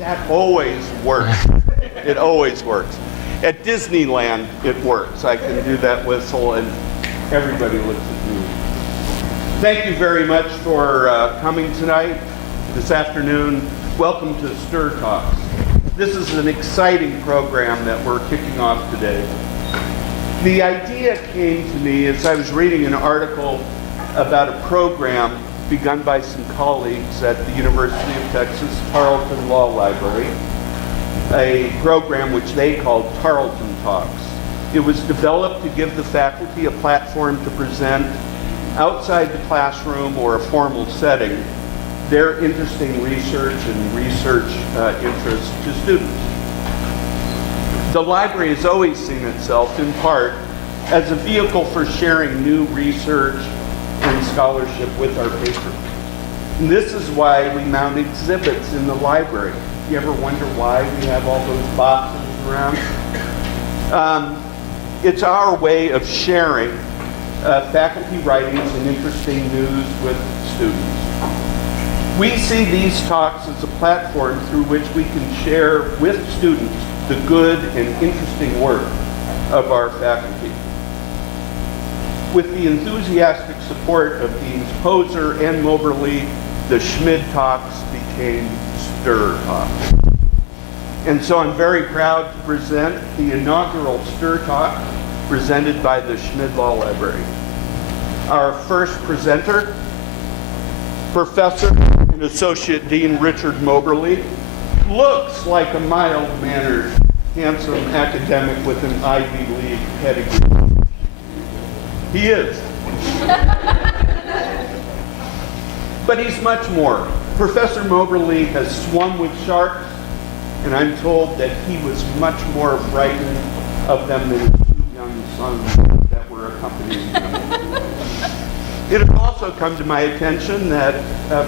That always works. It always works. At Disneyland, it works. I can do that whistle and everybody looks at me. Thank you very much for coming tonight, this afternoon. Welcome to S.T.I.R Talks. This is an exciting program that we're kicking off today. The idea came to me as I was reading an article about a program begun by some colleagues at the University of Texas Tarleton Law Library, a program which they called Tarleton Talks. It was developed to give the faculty a platform to present outside the classroom or a formal setting their interesting research and research interests to students. The library has always seen itself, in part, as a vehicle for sharing new research and scholarship with our patrons. And this is why we mount exhibits in the library. You ever wonder why we have all those boxes around? It's our way of sharing faculty writings and interesting news with students. We see these talks as a platform through which we can share with students the good and interesting work of our faculty. With the enthusiastic support of Deans Poser and Moberly, the Schmid Talks became S.T.I.R Talks. And so I'm very proud to present the inaugural S.T.I.R Talk presented by the Schmid Law Library. Our first presenter, Professor and Associate Dean Richard Moberly, looks like a mild-mannered, handsome academic with an Ivy League pedigree. He is. But he's much more. Professor Moberly has swum with sharks, and I'm told that he was much more frightened of them than his two young sons that were accompanying him. It has also come to my attention that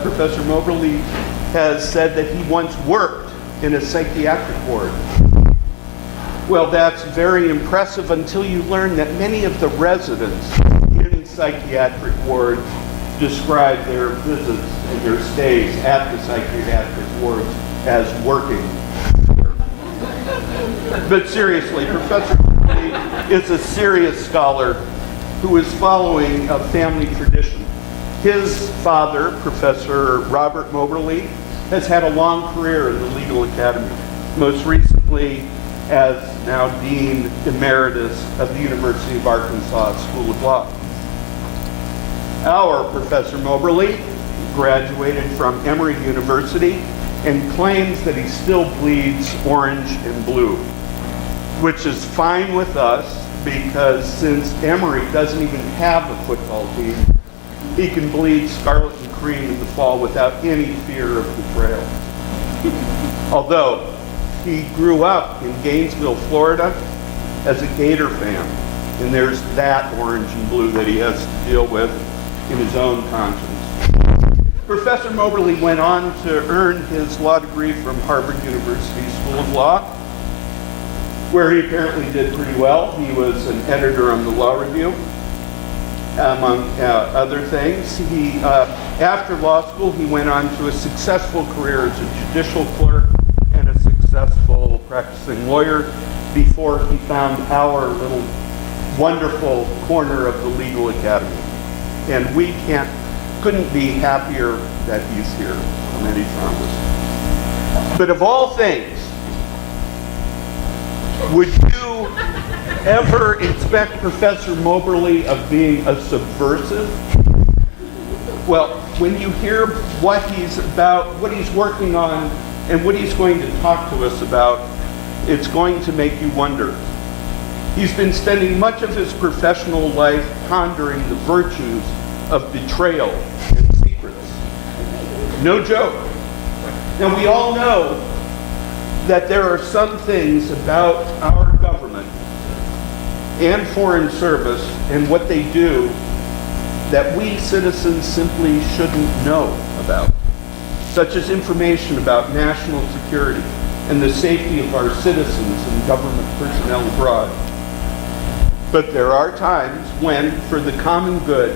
Professor Moberly has said that he once worked in a psychiatric ward. Well, that's very impressive until you learn that many of the residents in psychiatric wards describe their visits and their stays at the psychiatric wards as working. But seriously, Professor Moberly is a serious scholar who is following a family tradition. His father, Professor Robert Moberly, has had a long career in the legal academy, most recently as now Dean Emeritus of the University of Arkansas School of Law. Our Professor Moberly graduated from Emory University and claims that he still bleeds orange and blue, which is fine with us because since Emory doesn't even have a football team, he can bleed scarlet and cream in the fall without any fear of betrayal. Although he grew up in Gainesville, Florida as a Gator fan, and there's that orange and blue that he has to deal with in his own conscience. Professor Moberly went on to earn his law degree from Harvard University School of Law, where he apparently did pretty well. He was an editor on the Law Review, among other things. After law school, he went on to a successful career as a judicial clerk and a successful practicing lawyer before he found our little wonderful corner of the legal academy. And we couldn't be happier that he's here and that he found us. But of all things, would you ever expect Professor Moberly of being a subversive? Well, when you hear what he's about, what he's working on, and what he's going to talk to us about, it's going to make you wonder. He's been spending much of his professional life pondering the virtues of betrayal and secrets. No joke. Now, we all know that there are some things about our government and foreign service and what they do that we citizens simply shouldn't know about, such as information about national security and the safety of our citizens and government personnel abroad. But there are times when, for the common good,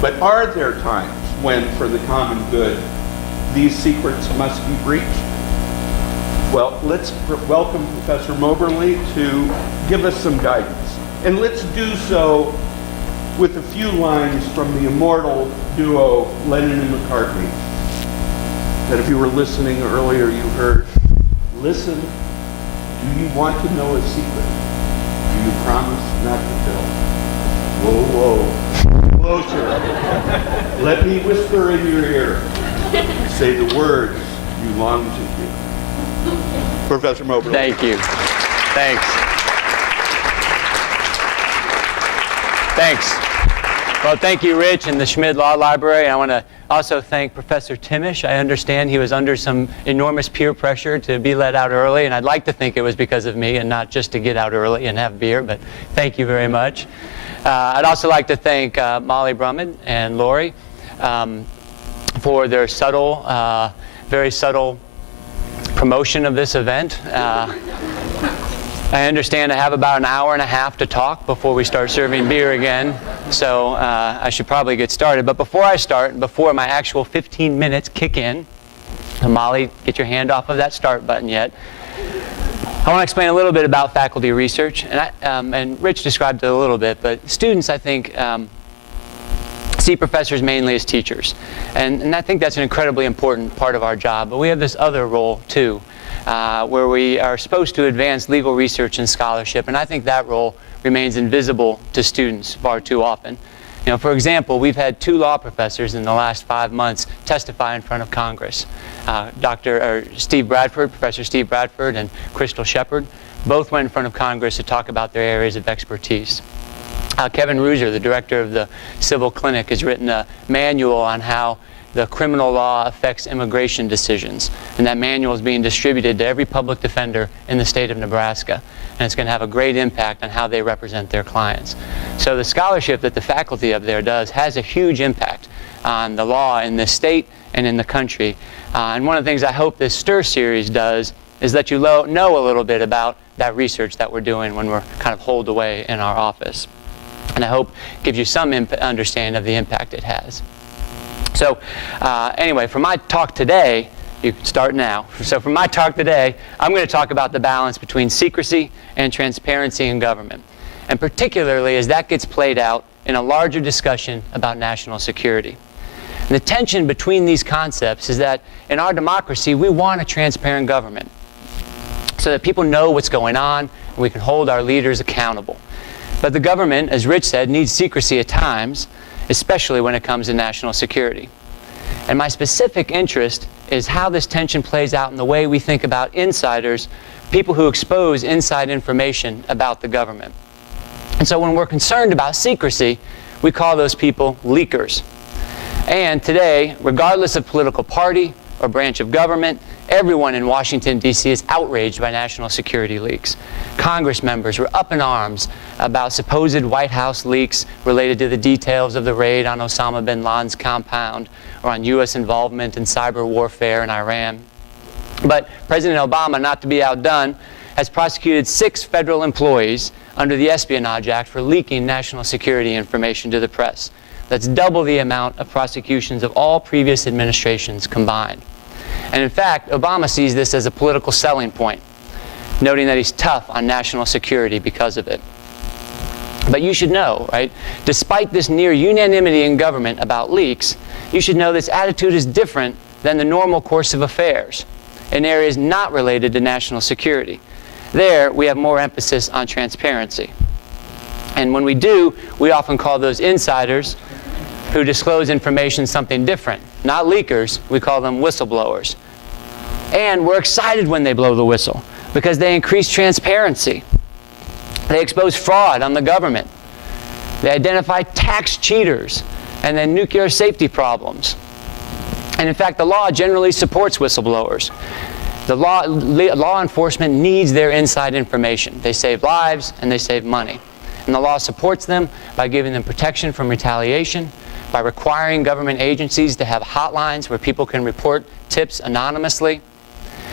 but are there times when, for the common good, these secrets must be breached? Well, let's welcome Professor Moberly to give us some guidance. And let's do so with a few lines from the immortal duo Lennon and McCartney, that if you were listening earlier, you heard. Listen, do you want to know a secret? Do you promise not to tell? Whoa, whoa, closer. Let me whisper in your ear. Say the words you long to hear. Professor Moberly. Thank you. Thanks. Thanks. Well, thank you, Rich, and the Schmid Law Library. I want to also thank Professor Timish. I understand he was under some enormous peer pressure to be let out early, and I'd like to think it was because of me and not just to get out early and have beer, but thank you very much. I'd also like to thank Molly Brummett and Lori for their subtle, very subtle promotion of this event. I understand I have about an hour and a half to talk before we start serving beer again, so I should probably get started. But before I start, before my actual 15 minutes kick in, Molly, get your hand off of that start button yet. I want to explain a little bit about faculty research, and Rich described it a little bit, but students, I think, see professors mainly as teachers. And I think that's an incredibly important part of our job, but we have this other role too, where we are supposed to advance legal research and scholarship, and I think that role remains invisible to students far too often. You know, for example, we've had 2 law professors in the last 5 months testify in front of Congress. Steve Bradford, Professor Steve Bradford, and Crystal Shepard, both went in front of Congress to talk about their areas of expertise. Kevin Ruser, the director of the Civil Clinic, has written a manual on how the criminal law affects immigration decisions. And that manual is being distributed to every public defender in the state of Nebraska. And it's going to have a great impact on how they represent their clients. So the scholarship that the faculty up there does has a huge impact on the law in this state and in the country. And one of the things I hope this S.T.I.R series does is let you know a little bit about that research that we're doing when we're kind of holed away in our office. And I hope it gives you some understanding of the impact it has. So anyway, for my talk today, you can start now. So for my talk today, I'm going to talk about the balance between secrecy and transparency in government, and particularly as that gets played out in a larger discussion about national security. And the tension between these concepts is that in our democracy, we want a transparent government so that people know what's going on and we can hold our leaders accountable. But the government, as Rich said, needs secrecy at times, especially when it comes to national security. And my specific interest is how this tension plays out in the way we think about insiders, people who expose inside information about the government. And so when we're concerned about secrecy, we call those people leakers. And today, regardless of political party or branch of government, everyone in Washington, D.C. is outraged by national security leaks. Congress members were up in arms about supposed White House leaks related to the details of the raid on Osama bin Laden's compound or on U.S. involvement in cyber warfare in Iran. But President Obama, not to be outdone, has prosecuted 6 federal employees under the Espionage Act for leaking national security information to the press. That's double the amount of prosecutions of all previous administrations combined. And in fact, Obama sees this as a political selling point, noting that he's tough on national security because of it. But you should know, right, despite this near unanimity in government about leaks, you should know this attitude is different than the normal course of affairs in areas not related to national security. There, we have more emphasis on transparency. And when we do, we often call those insiders who disclose information something different. Not leakers, we call them whistleblowers. And we're excited when they blow the whistle because they increase transparency. They expose fraud on the government. They identify tax cheaters and then nuclear safety problems. And in fact, the law generally supports whistleblowers. The law enforcement needs their inside information. They save lives and they save money. And the law supports them by giving them protection from retaliation, by requiring government agencies to have hotlines where people can report tips anonymously.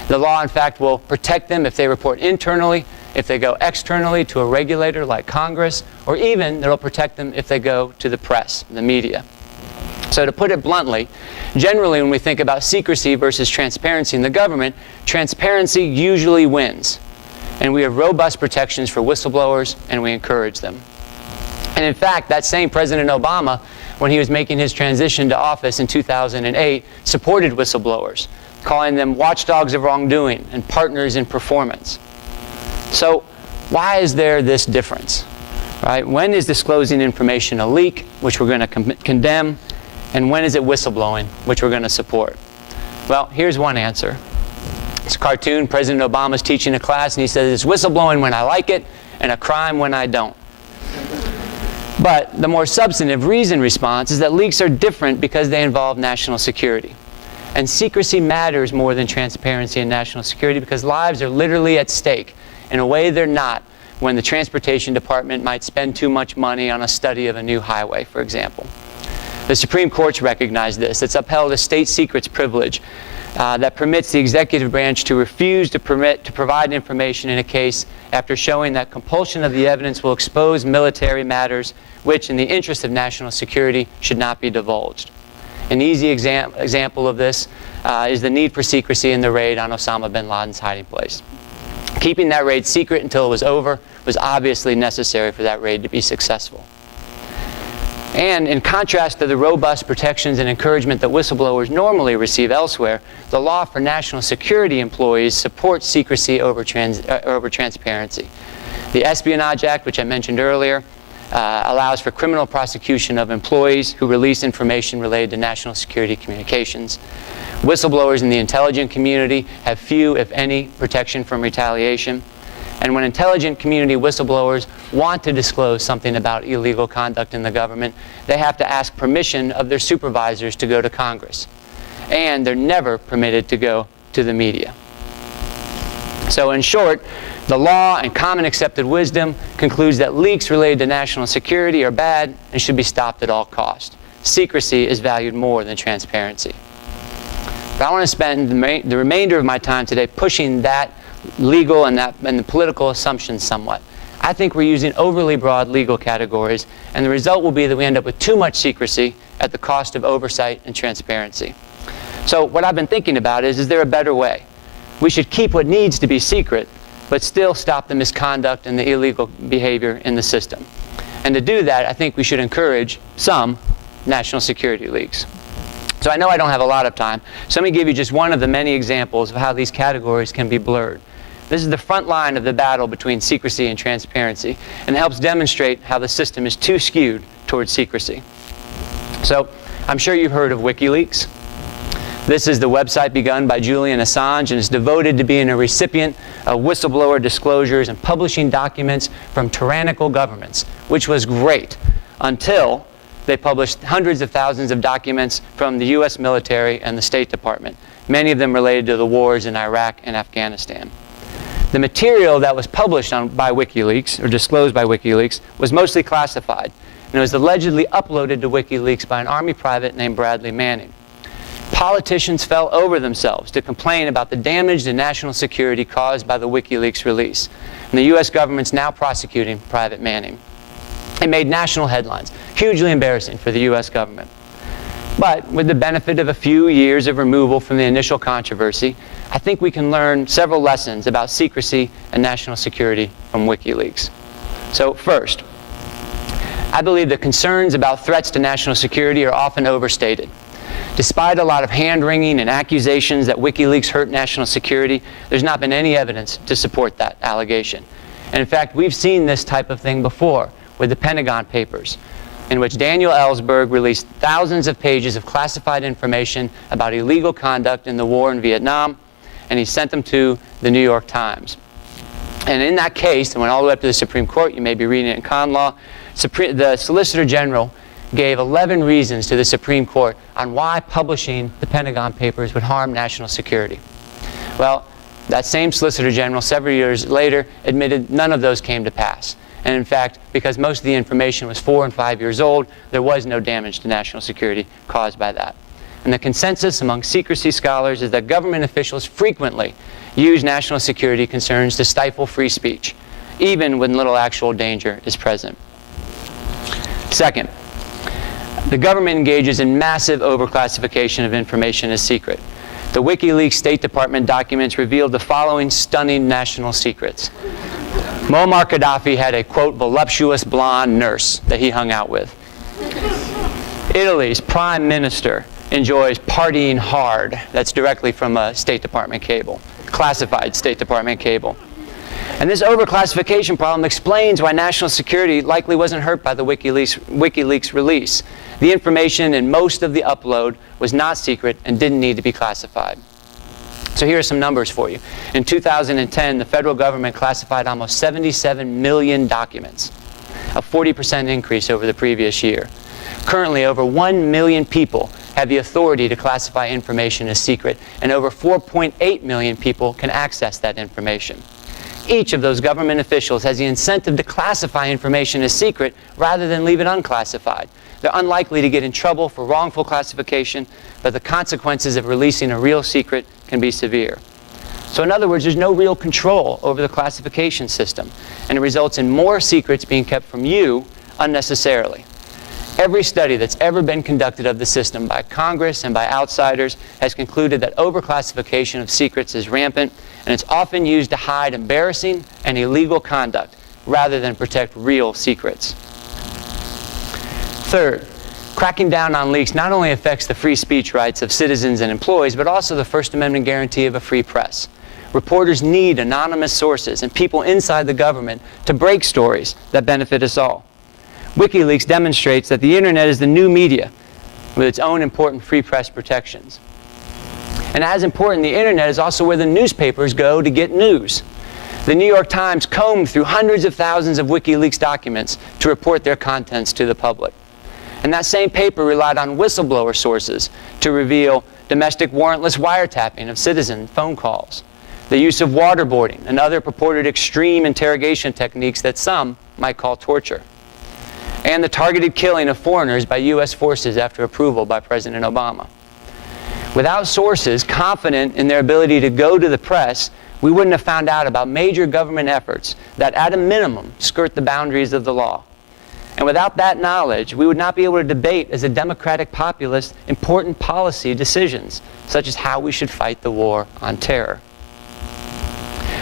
The law, in fact, will protect them if they report internally, if they go externally to a regulator like Congress, or even it'll protect them if they go to the press, the media. So to put it bluntly, generally when we think about secrecy versus transparency in the government, transparency usually wins. And we have robust protections for whistleblowers, and we encourage them. And in fact, that same President Obama, when he was making his transition to office in 2008, supported whistleblowers, calling them watchdogs of wrongdoing and partners in performance. So why is there this difference? Right? When is disclosing information a leak, which we're going to condemn, and when is it whistleblowing, which we're going to support? Well, here's one answer. It's a cartoon. President Obama's teaching a class, and he says it's whistleblowing when I like it and a crime when I don't. But the more substantive reasoned response is that leaks are different because they involve national security. And secrecy matters more than transparency and national security because lives are literally at stake in a way they're not when the Transportation Department might spend too much money on a study of a new highway, for example. The Supreme Court's recognized this. It's upheld a state secrets privilege that permits the executive branch to refuse to provide information in a case after showing that compulsion of the evidence will expose military matters which, in the interest of national security, should not be divulged. An easy example of this is the need for secrecy in the raid on Osama bin Laden's hiding place. Keeping that raid secret until it was over was obviously necessary for that raid to be successful. And in contrast to the robust protections and encouragement that whistleblowers normally receive elsewhere, the law for national security employees supports secrecy over transparency. The Espionage Act, which I mentioned earlier, allows for criminal prosecution of employees who release information related to national security communications. Whistleblowers in the intelligence community have few, if any, protection from retaliation. And when intelligence community whistleblowers want to disclose something about illegal conduct in the government, they have to ask permission of their supervisors to go to Congress. And they're never permitted to go to the media. So in short, the law and common accepted wisdom concludes that leaks related to national security are bad and should be stopped at all costs. Secrecy is valued more than transparency. But I want to spend the remainder of my time today pushing that legal and the political assumptions somewhat. I think we're using overly broad legal categories, and the result will be that we end up with too much secrecy at the cost of oversight and transparency. So what I've been thinking about is there a better way? We should keep what needs to be secret, but still stop the misconduct and the illegal behavior in the system. And to do that, I think we should encourage some national security leaks. So I know I don't have a lot of time, so let me give you just one of the many examples of how these categories can be blurred. This is the front line of the battle between secrecy and transparency, and it helps demonstrate how the system is too skewed towards secrecy. So I'm sure you've heard of WikiLeaks. This is the website begun by Julian Assange, and is devoted to being a recipient of whistleblower disclosures and publishing documents from tyrannical governments, which was great until they published hundreds of thousands of documents from the U.S. military and the State Department, many of them related to the wars in Iraq and Afghanistan. The material that was published by WikiLeaks, or disclosed by WikiLeaks, was mostly classified, and it was allegedly uploaded to WikiLeaks by an Army private named Bradley Manning. Politicians fell over themselves to complain about the damage to national security caused by the WikiLeaks release, and the U.S. government's now prosecuting Private Manning. It made national headlines, hugely embarrassing for the U.S. government. But with the benefit of a few years of removal from the initial controversy, I think we can learn several lessons about secrecy and national security from WikiLeaks. So first, I believe that concerns about threats to national security are often overstated. Despite a lot of hand-wringing and accusations that WikiLeaks hurt national security, there's not been any evidence to support that allegation. And in fact, we've seen this type of thing before with the Pentagon Papers, in which Daniel Ellsberg released thousands of pages of classified information about illegal conduct in the war in Vietnam, and he sent them to the New York Times. And in that case, it went all the way up to the Supreme Court. You may be reading it in con law. The Solicitor General gave 11 reasons to the Supreme Court on why publishing the Pentagon Papers would harm national security. Well, that same Solicitor General, several years later, admitted none of those came to pass. And in fact, because most of the information was 4 and 5 years old, there was no damage to national security caused by that. And the consensus among secrecy scholars is that government officials frequently use national security concerns to stifle free speech, even when little actual danger is present. Second, The government engages in massive overclassification of information as secret. The WikiLeaks State Department documents revealed the following stunning national secrets. Muammar Gaddafi had a, quote, voluptuous blonde nurse that he hung out with. Italy's prime minister enjoys partying hard. That's directly from a State Department cable, classified State Department cable. And this overclassification problem explains why national security likely wasn't hurt by the WikiLeaks release. The information in most of the upload was not secret and didn't need to be classified. So here are some numbers for you. In 2010, the federal government classified almost 77 million documents, a 40% increase over the previous year. Currently, over 1 million people have the authority to classify information as secret, and over 4.8 million people can access that information. Each of those government officials has the incentive to classify information as secret rather than leave it unclassified. They're unlikely to get in trouble for wrongful classification, but the consequences of releasing a real secret can be severe. So in other words, there's no real control over the classification system, and it results in more secrets being kept from you unnecessarily. Every study that's ever been conducted of the system by Congress and by outsiders has concluded that overclassification of secrets is rampant, and it's often used to hide embarrassing and illegal conduct rather than protect real secrets. Third, cracking down on leaks not only affects the free speech rights of citizens and employees, but also the First Amendment guarantee of a free press. Reporters need anonymous sources and people inside the government to break stories that benefit us all. WikiLeaks demonstrates that the internet is the new media with its own important free press protections. And as important, the internet is also where the newspapers go to get news. The New York Times combed through hundreds of thousands of WikiLeaks documents to report their contents to the public. And that same paper relied on whistleblower sources to reveal domestic warrantless wiretapping of citizen phone calls, the use of waterboarding and other purported extreme interrogation techniques that some might call torture, and the targeted killing of foreigners by U.S. forces after approval by President Obama. Without sources confident in their ability to go to the press, we wouldn't have found out about major government efforts that, at a minimum, skirt the boundaries of the law. And without that knowledge, we would not be able to debate as a democratic populace important policy decisions, such as how we should fight the war on terror.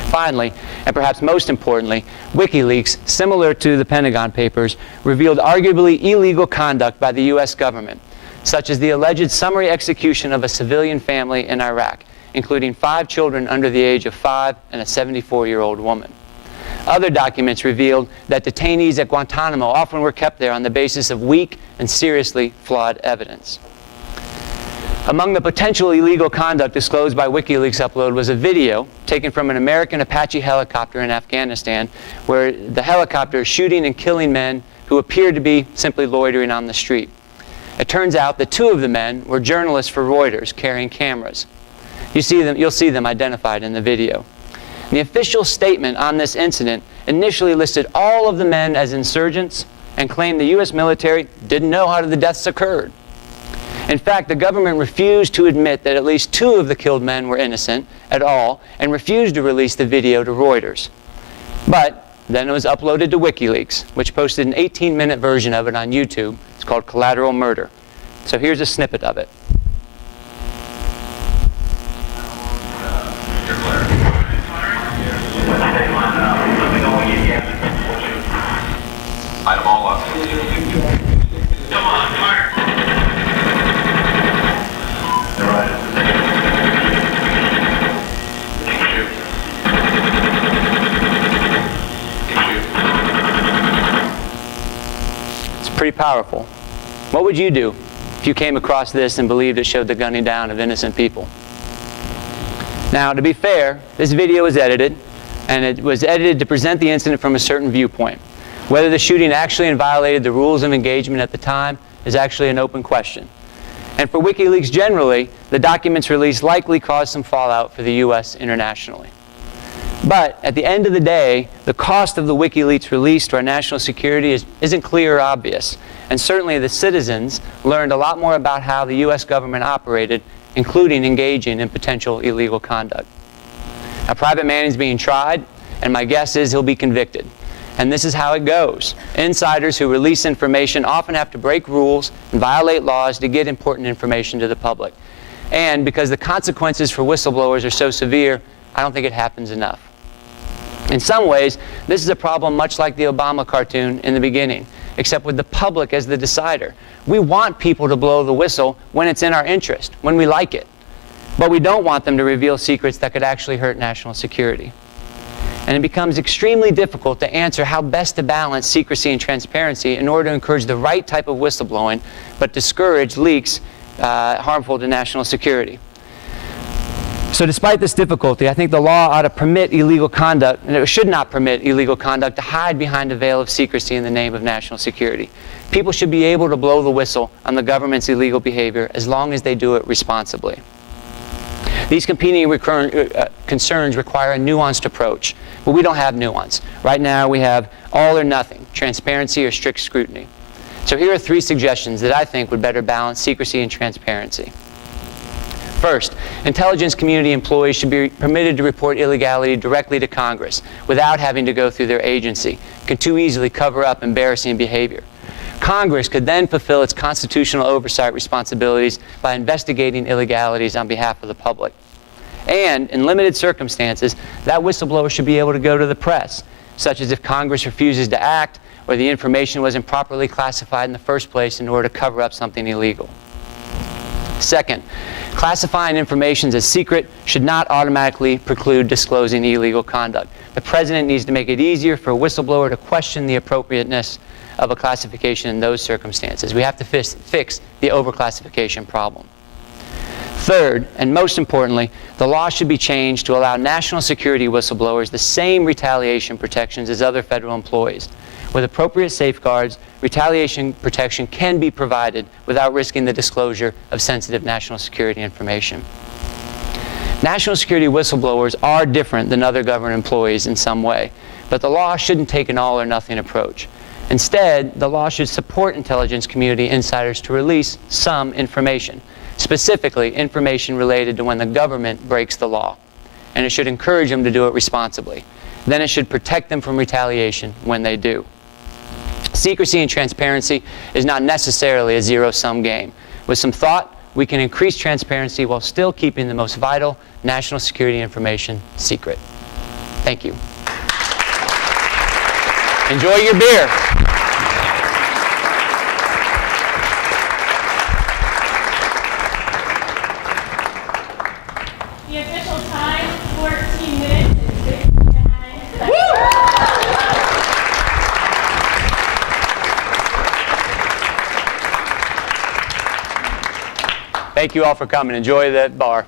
Finally, and perhaps most importantly, WikiLeaks, similar to the Pentagon Papers, revealed arguably illegal conduct by the U.S. government, such as the alleged summary execution of a civilian family in Iraq, including 5 children under the age of 5 and a 74-year-old woman. Other documents revealed that detainees at Guantanamo often were kept there on the basis of weak and seriously flawed evidence. Among the potential illegal conduct disclosed by WikiLeaks upload was a video taken from an American Apache helicopter in Afghanistan, where the helicopter is shooting and killing men who appeared to be simply loitering on the street. It turns out that 2 of the men were journalists for Reuters carrying cameras. You'll see them identified in the video. The official statement on this incident initially listed all of the men as insurgents and claimed the U.S. military didn't know how the deaths occurred. In fact, the government refused to admit that at least 2 of the killed men were innocent at all and refused to release the video to Reuters. But then it was uploaded to WikiLeaks, which posted an 18-minute version of it on YouTube. It's called Collateral Murder. So here's a snippet of it. Light them all up. Come on, fire. They're right. Shoot. It's pretty powerful. What would you do if you came across this and believed it showed the gunning down of innocent people? Now, to be fair, this video was edited, and it was edited to present the incident from a certain viewpoint. Whether the shooting actually violated the rules of engagement at the time is actually an open question. And for WikiLeaks generally, the documents released likely caused some fallout for the U.S. internationally. But at the end of the day, the cost of the WikiLeaks release to our national security isn't clear or obvious. And certainly the citizens learned a lot more about how the U.S. government operated, including engaging in potential illegal conduct. Now, Private Manning's being tried, and my guess is he'll be convicted. And this is how it goes. Insiders who release information often have to break rules and violate laws to get important information to the public. And because the consequences for whistleblowers are so severe, I don't think it happens enough. In some ways, this is a problem much like the Obama cartoon in the beginning, except with the public as the decider. We want people to blow the whistle when it's in our interest, when we like it. But we don't want them to reveal secrets that could actually hurt national security. And it becomes extremely difficult to answer how best to balance secrecy and transparency in order to encourage the right type of whistleblowing, but discourage leaks harmful to national security. So despite this difficulty, I think the law ought to permit illegal conduct, and it should not permit illegal conduct to hide behind a veil of secrecy in the name of national security. People should be able to blow the whistle on the government's illegal behavior as long as they do it responsibly. These competing concerns require a nuanced approach, but we don't have nuance. Right now we have all or nothing, transparency or strict scrutiny. So here are 3 suggestions that I think would better balance secrecy and transparency. First, intelligence community employees should be permitted to report illegality directly to Congress without having to go through their agency. It can too easily cover up embarrassing behavior. Congress could then fulfill its constitutional oversight responsibilities by investigating illegalities on behalf of the public. And, in limited circumstances, that whistleblower should be able to go to the press, such as if Congress refuses to act or the information was improperly classified in the first place in order to cover up something illegal. Second, classifying information as secret should not automatically preclude disclosing illegal conduct. The President needs to make it easier for a whistleblower to question the appropriateness of a classification in those circumstances. We have to fix the overclassification problem. Third, and most importantly, the law should be changed to allow national security whistleblowers the same retaliation protections as other federal employees. With appropriate safeguards, retaliation protection can be provided without risking the disclosure of sensitive national security information. National security whistleblowers are different than other government employees in some way, but the law shouldn't take an all-or-nothing approach. Instead, the law should support intelligence community insiders to release some information, specifically information related to when the government breaks the law, and it should encourage them to do it responsibly. Then it should protect them from retaliation when they do. Secrecy and transparency is not necessarily a zero-sum game. With some thought, we can increase transparency while still keeping the most vital national security information secret. Thank you. Enjoy your beer. The official time, 14 minutes and 69 seconds. Thank you all for coming. Enjoy that bar.